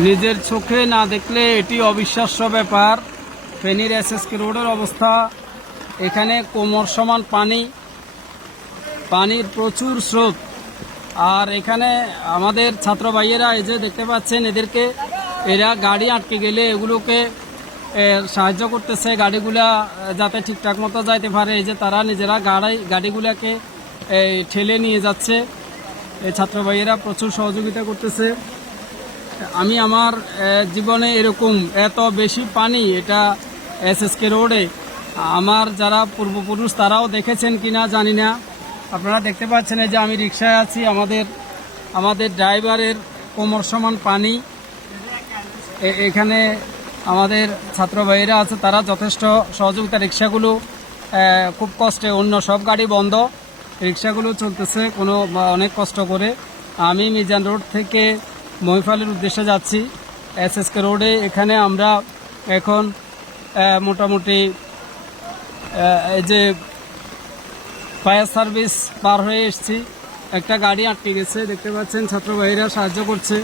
নিজের চোখে না দেখলে এটি অবিশ্বাস্য ব্যাপার। ফেনীর এসএসকে রোডের অবস্থা, এখানে কোমর সমান পানির প্রচুর স্রোত। আর এখানে আমাদের ছাত্র ভাইয়েরা এই যে দেখতে পাচ্ছেন, এরা গাড়ি আটকে গেলে এগুলোকে সাহায্য করতেছে, গাড়িগুলা যাতে ঠিকঠাক মতো যাইতে পারে। এই যে তারা নিজেরা গাড়িগুলাকে ঠেলে নিয়ে যাচ্ছে। এই ছাত্র ভাইয়েরা প্রচুর সহযোগিতা করতেছে। আমি আমার জীবনে এরকম এত বেশি পানি এটা এসএসকে রোডে আমার যারা পূর্বপুরুষ তারাও দেখেছেন কিনা জানি না। আপনারা দেখতে পাচ্ছেন যে আমি রিকশায় আছি, আমাদের ড্রাইভারের কোমর সমান পানি। এখানে আমাদের ছাত্র ভাইয়েরা আছে, তারা যথেষ্ট সহযোগিতা। রিক্সাগুলো খুব কষ্টে, অন্য সব গাড়ি বন্ধ, রিক্সাগুলো চলতেছে অনেক কষ্ট করে। আমি মিজান রোড থেকে মহিফালের উদ্দেশ্যে যাচ্ছি এসএসকে রোডে। এখানে আমরা এখন মোটামুটি এই যে ফায়ার সার্ভিস পার হয়ে এসেছি। একটা গাড়ি আটকে গেছে, দেখতে পাচ্ছেন ছাত্র ভাইয়েরা সাহায্য করছে।